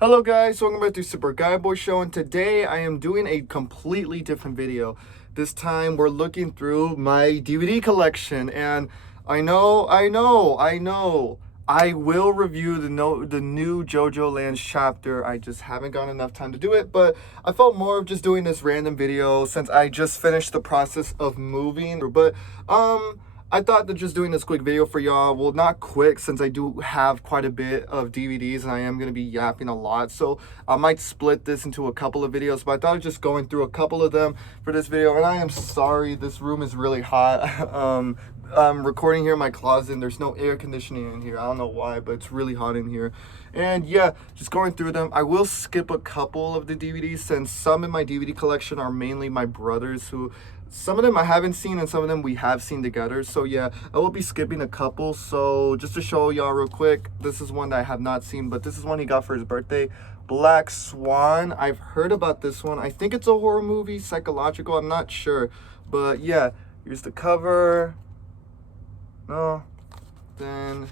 Hello guys, welcome back to Super Guy Boy Show, and today I am doing a completely different video. This time we're looking through my DVD collection, and I I will review the new JoJo Lands chapter. I just haven't gotten enough time to do it, but I felt more of just doing this random video since I just finished the process of moving. But I thought that just doing this quick video for y'all, well, not quick since I do have quite a bit of DVDs and I am going to be yapping a lot, so I might split this into a couple of videos, but I thought of just going through a couple of them for this video. And I am sorry, this room is really hot. I'm recording here in my closet and there's no air conditioning in here. I don't know why, but it's really hot in here. And yeah, just going through them. I will skip a couple of the DVDs since some in my DVD collection are mainly my brothers, who some of them I haven't seen and some of them we have seen together. So yeah, I will be skipping a couple. So just to show y'all real quick, this is one that I have not seen, but this is one he got for his birthday. Black Swan. I've heard about this one. I think it's a horror movie, psychological, I'm not sure. But yeah, here's the cover. No, then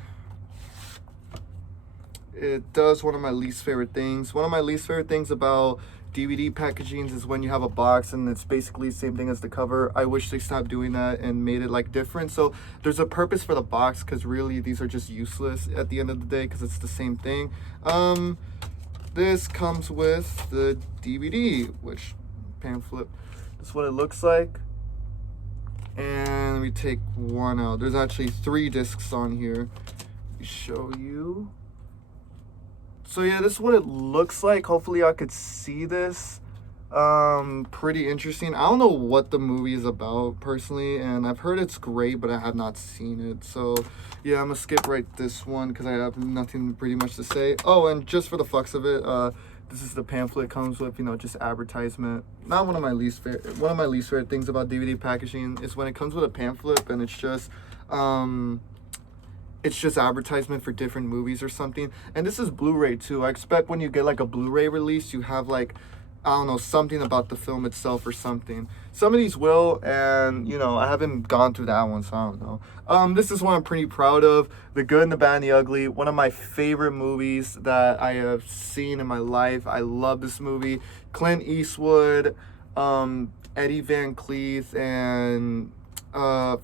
it does one of my least favorite things. One of my least favorite things about DVD packagings is when you have a box and it's basically the same thing as the cover. I wish they stopped doing that and made it like different. So there's a purpose for the box, because really these are just useless at the end of the day because it's the same thing. This comes with the DVD, which pamphlet. This is what it looks like. And we take one out. There's actually 3 discs on here. Let me show you. So yeah, this is what it looks like. Hopefully I could see this. Pretty interesting. I don't know what the movie is about personally, and I've heard it's great, but I have not seen it. So yeah, I'm gonna skip right this one because I have nothing pretty much to say. Oh, and just for the fucks of it, this is the pamphlet. It comes with, just advertisement. Not one of my least favorite things about DVD packaging is when it comes with a pamphlet and it's just advertisement for different movies or something. And this is Blu-ray too. I expect when you get like a Blu-ray release, you have like, I don't know, something about the film itself or something. Some of these will, and I haven't gone through that one, so I don't know. This is one I'm pretty proud of. The Good and the Bad and the Ugly, one of my favorite movies that I have seen in my life. I love this movie. Clint Eastwood, Eddie Van Cleef, and I'm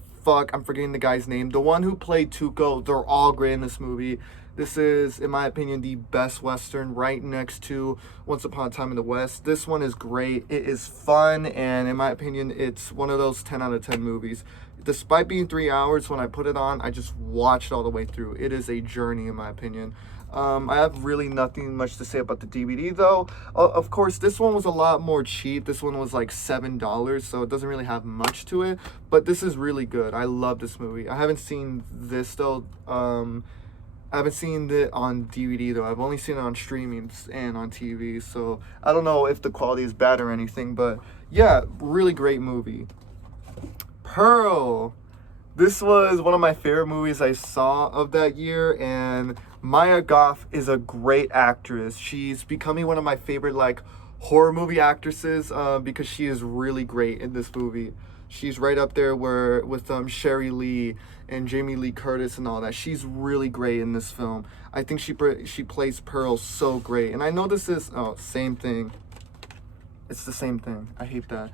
forgetting the guy's name. The one who played Tuco, they're all great in this movie. This is, in my opinion, the best Western, right next to Once Upon a Time in the West. This one is great. It is fun, and in my opinion, it's one of those 10 out of 10 movies. Despite being 3 hours, when I put it on, I just watched all the way through. It is a journey, in my opinion. I have really nothing much to say about the DVD, though. Of course, this one was a lot more cheap. This one was like $7, so it doesn't really have much to it. But this is really good. I love this movie. I haven't seen this, though. I haven't seen it on DVD, though. I've only seen it on streaming and on TV, so I don't know if the quality is bad or anything. But yeah, really great movie. Pearl. This was one of my favorite movies I saw of that year, and Maya Goth is a great actress. She's becoming one of my favorite horror movie actresses because she is really great in this movie. She's right up there with Sherry Lee and Jamie Lee Curtis and all that. She's really great in this film. I think she plays Pearl so great. And I know this is same thing. It's the same thing. I hate that.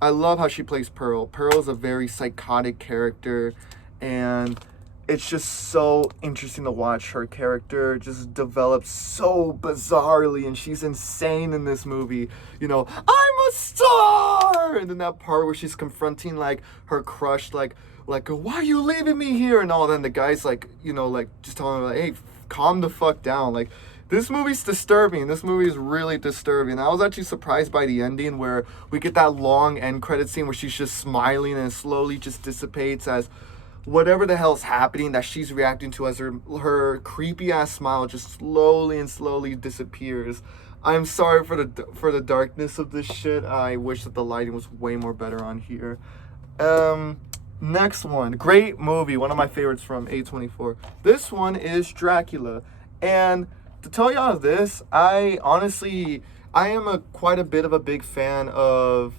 I love how she plays Pearl. Pearl is a very psychotic character, and it's just so interesting to watch her character just develop so bizarrely, and she's insane in this movie. I'm a star! And then that part where she's confronting her crush, like why are you leaving me here and all that, and the guy's just telling her hey, calm the fuck down. This movie's disturbing. This movie is really disturbing. I was actually surprised by the ending where we get that long end credit scene where she's just smiling and it slowly just dissipates as whatever the hell's happening that she's reacting to, as her creepy ass smile just slowly disappears. I'm sorry for the darkness of this shit. I wish that the lighting was way more better on here. Next one, great movie, one of my favorites from A24. This one is Dracula, and to tell y'all this, I am quite a bit of a big fan of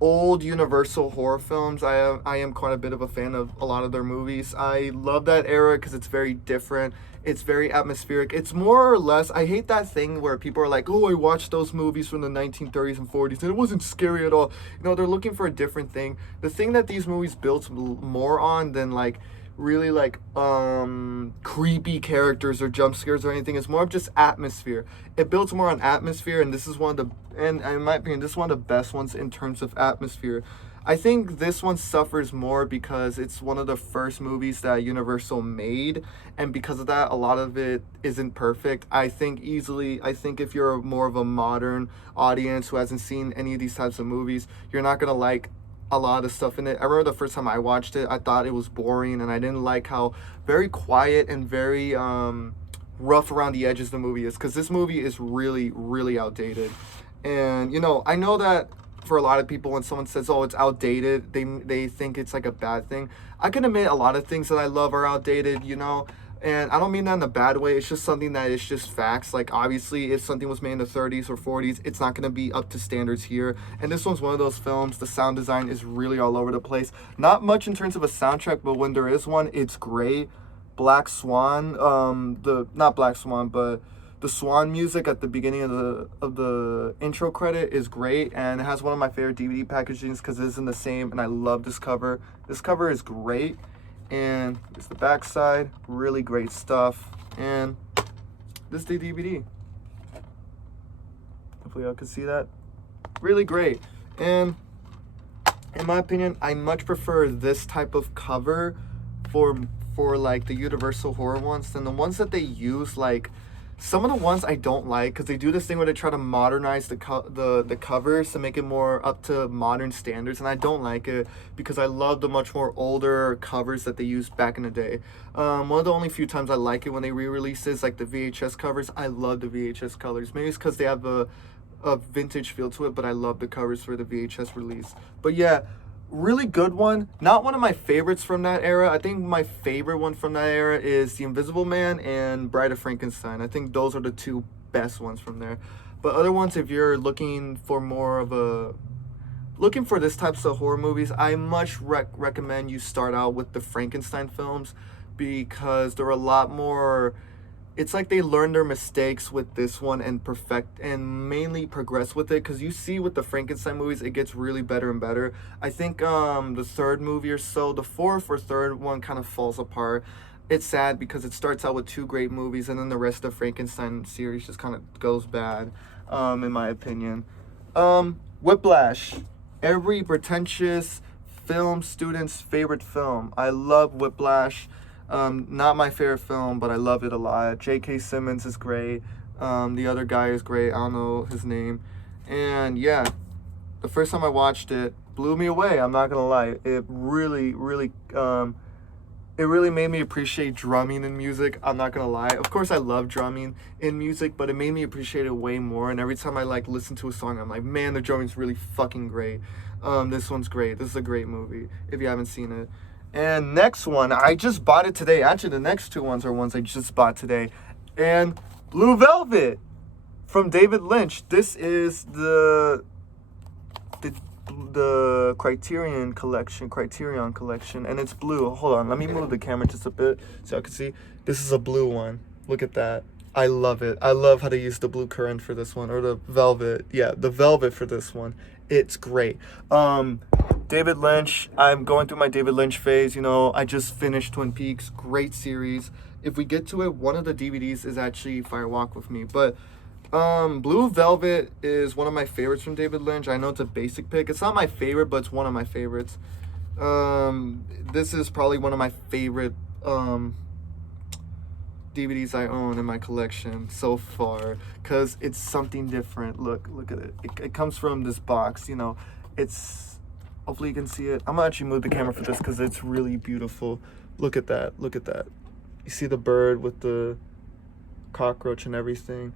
old Universal horror films. I am quite a bit of a fan of a lot of their movies. I love that era because it's very different. It's very atmospheric. It's more or less, I hate that thing where people are like, oh, I watched those movies from the 1930s and 40s and it wasn't scary at all. They're looking for a different thing. The thing that these movies built more on than like really like creepy characters or jump scares or anything, is more of just atmosphere. It builds more on atmosphere, and this is one of the, and in my opinion, this is one of the best ones in terms of atmosphere. I think this one suffers more because it's one of the first movies that Universal made, and because of that, a lot of it isn't perfect. I think if you're more of a modern audience who hasn't seen any of these types of movies, you're not gonna like a lot of stuff in it. I remember the first time I watched it, I thought it was boring, and I didn't like how very quiet and very rough around the edges the movie is, because this movie is really, really outdated. And I know that for a lot of people, when someone says, oh, it's outdated, they think it's like a bad thing. I can admit a lot of things that I love are outdated, and I don't mean that in a bad way. It's just something that is just facts. Like, obviously, if something was made in the 30s or 40s, it's not going to be up to standards here. And this one's one of those films. The sound design is really all over the place. Not much in terms of a soundtrack, but when there is one, it's great. Black Swan, not Black Swan, but the Swan music at the beginning of the intro credit is great, and it has one of my favorite DVD packagings because it isn't the same, and I love this cover. This cover is great, and it's the back side, really great stuff, and this is the DVD. Hopefully y'all can see that. Really great, and in my opinion, I much prefer this type of cover for like the Universal horror ones than the ones that they use. Like, some of the ones I don't like, because they do this thing where they try to modernize the covers to make it more up to modern standards, and I don't like it because I love the much more older covers that they used back in the day. One of the only few times I like it when they re-release is like the VHS covers. I love the VHS colors. Maybe it's because they have a vintage feel to it, but I love the covers for the VHS release. But yeah, really good one. Not one of my favorites from that era. I think my favorite one from that era is The Invisible Man and Bride of Frankenstein. I think those are the two best ones from there. But other ones, if you're looking for this types of horror movies, I much recommend you start out with the Frankenstein films, because they're a lot more, it's like they learned their mistakes with this one and mainly progress with it, because you see with the Frankenstein movies, it gets really better and better. I think the third movie or so, the fourth or third one kind of falls apart. It's sad because it starts out with two great movies, and then the rest of the Frankenstein series just kind of goes bad, in my opinion. Whiplash. Every pretentious film student's favorite film. I love Whiplash. Not my favorite film, but I love it a lot. J.K. Simmons is great. The other guy is great. I don't know his name. And yeah, the first time I watched it, blew me away. I'm not gonna lie. It really, really, it really made me appreciate drumming in music. I'm not gonna lie. Of course, I love drumming in music, but it made me appreciate it way more. And every time I like listen to a song, I'm like, man, the drumming's really fucking great. This one's great. This is a great movie if you haven't seen it. And next one, I just bought it today. Actually, the next two ones are ones I just bought today. And Blue Velvet from David Lynch. This is the Criterion collection, and it's blue. Hold on, let me move the camera just a bit so I can see. This is a blue one. Look at that. I love it. I love how they use the blue currant for this one, or the velvet. Yeah, the velvet for this one. It's great. David Lynch, I'm going through my David Lynch phase. I just finished Twin Peaks. Great series. If we get to it, one of the DVDs is actually Fire Walk with Me. But Blue Velvet is one of my favorites from David Lynch. I know it's a basic pick. It's not my favorite, but it's one of my favorites. This is probably one of my favorite DVDs I own in my collection so far, because it's something different. Look at it. It comes from this box. It's, hopefully you can see it. I'm gonna actually move the camera for this because it's really beautiful. Look at that. You see the bird with the cockroach and everything.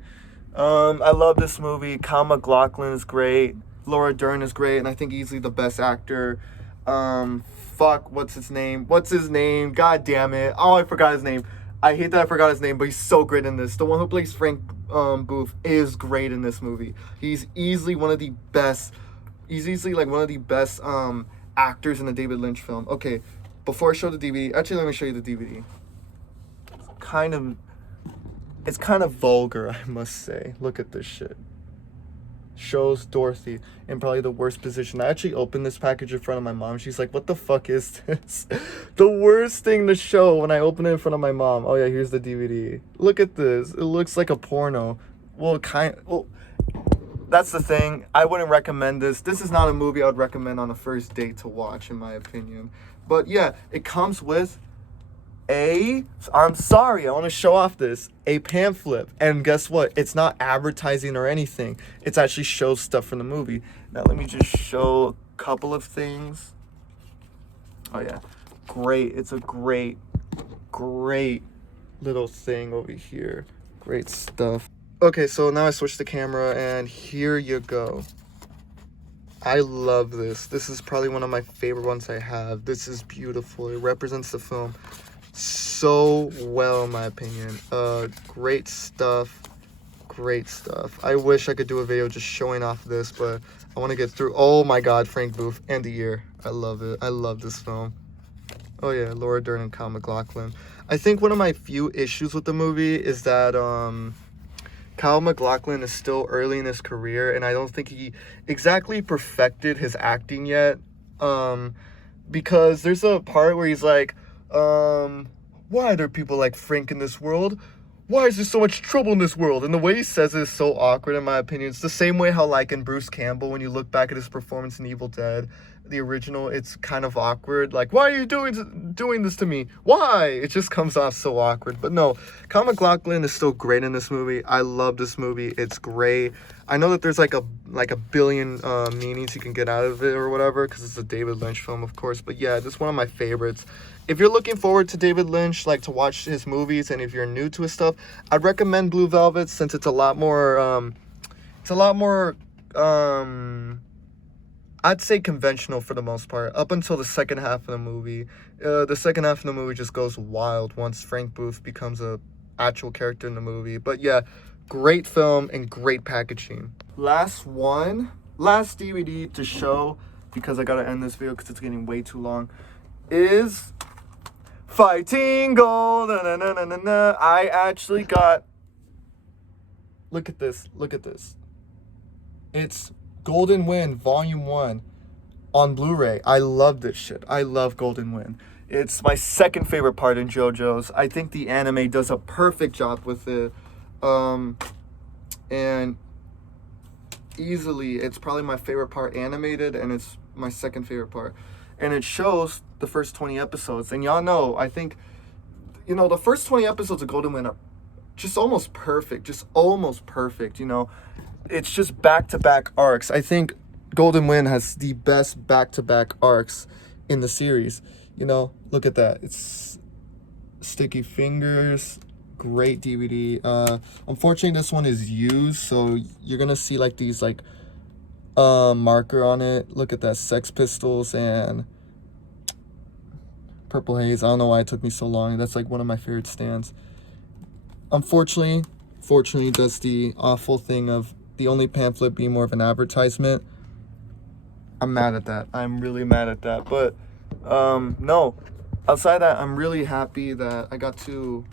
I love this movie. Kyle MacLachlan is great. Laura Dern is great, and I think easily the best actor. What's his name? God damn it. Oh, I forgot his name. I hate that I forgot his name, but he's so great in this. The one who plays Frank Booth is great in this movie. He's easily one of the best. He's easily like one of the best actors in a David Lynch film. Okay, before I show the DVD, actually let me show you the DVD. It's kind of It's kind of vulgar, I must say. Look at this shit. Shows Dorothy in probably the worst position. I actually opened this package in front of my mom. She's like, what the fuck is this? The worst thing to show when I open it in front of my mom. Oh yeah, here's the DVD. Look at this. It looks like a porno. Well, that's the thing. I wouldn't recommend this. This is not a movie I would recommend on a first date to watch, in my opinion. But yeah, it comes with I'm sorry, I want to show off a pamphlet. And guess what? It's not advertising or anything. It actually shows stuff from the movie. Now, let me just show a couple of things. Oh, yeah. Great. It's a great little thing over here. Great stuff. Okay, so now I switched the camera, and here you go. I love this. This is probably one of my favorite ones I have. This is beautiful. It represents the film so well, in my opinion. Great stuff. I wish I could do a video just showing off this, but I want to get through. Oh my god, Frank Booth and the year. I love it. I love this film. Oh yeah, Laura Dern and Kyle MacLachlan. I think one of my few issues with the movie is that Kyle MacLachlan is still early in his career, and I don't think he exactly perfected his acting yet. Because there's a part where he's like, why are there people like Frank in this world? Why is there so much trouble in this world? And the way he says it is so awkward, in my opinion. It's the same way how, like, in Bruce Campbell, when you look back at his performance in Evil Dead, the original, it's kind of awkward. Like, why are you doing this to me? Why? It just comes off so awkward. But no, Kyle MacLachlan is still great in this movie. I love this movie. It's great. I know that there's like a billion meanings you can get out of it or whatever, because it's a David Lynch film, of course. But yeah, this is one of my favorites. If you're looking forward to David Lynch, like to watch his movies, and if you're new to his stuff, I'd recommend Blue Velvet, since it's a lot more, I'd say conventional for the most part, up until the second half of the movie. The second half of the movie just goes wild once Frank Booth becomes a actual character in the movie. But yeah, great film and great packaging. Last DVD to show, because I gotta end this video because it's getting way too long, is Fighting Gold. I actually got, look at this. It's Golden Wind Volume 1 on Blu-ray. I love this shit. I love Golden Wind. It's my second favorite part in JoJo's. I think the anime does a perfect job with it. And easily, it's probably my favorite part animated, and it's my second favorite part. And it shows the first 20 episodes. And y'all know, I think, the first 20 episodes of Golden Wind are just almost perfect. It's just back-to-back arcs. I think Golden Wind has the best back-to-back arcs in the series. Look at that. It's Sticky Fingers. Great DVD. Unfortunately, this one is used, so you're gonna see like these marker on it. Look at that. Sex Pistols and Purple Haze. I don't know why it took me so long. That's like one of my favorite stands. Unfortunately, that's the awful thing of the only pamphlet being more of an advertisement. I'm mad at that. I'm really mad at that. But no, outside of that, I'm really happy that I got to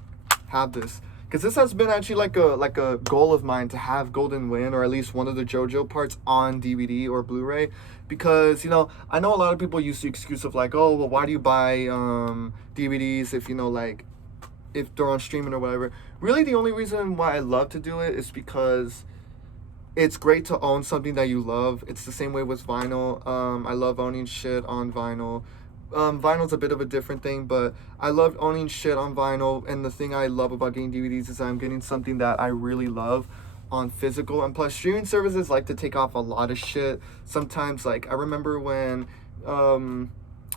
have this, because this has been actually like a goal of mine to have Golden Wind, or at least one of the JoJo parts, on DVD or Blu-ray, because I know a lot of people use the excuse of like, oh well, why do you buy DVDs if if they're on streaming or whatever. Really, the only reason why I love to do it is because it's great to own something that you love. It's the same way with vinyl. I love owning shit on vinyl. Vinyl's a bit of a different thing, but I love owning shit on vinyl, and the thing I love about getting DVDs is I'm getting something that I really love on physical. And plus, streaming services like to take off a lot of shit. Sometimes, like, I remember when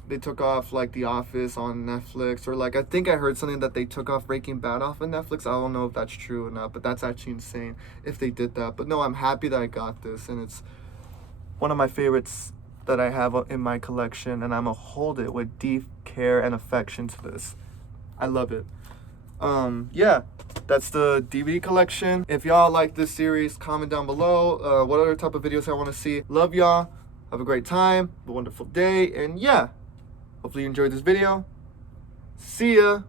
they took off like The Office on Netflix, or like I think I heard something that they took off Breaking Bad off of Netflix. I don't know if that's true or not, but that's actually insane if they did that. But no, I'm happy that I got this, and it's one of my favorites that I have in my collection, and I'm gonna hold it with deep care and affection to this. I love it. Yeah, that's the DVD collection. If y'all like this series, comment down below what other type of videos I want to see. Love y'all. Have a great time, a wonderful day, and yeah, hopefully you enjoyed this video. See ya.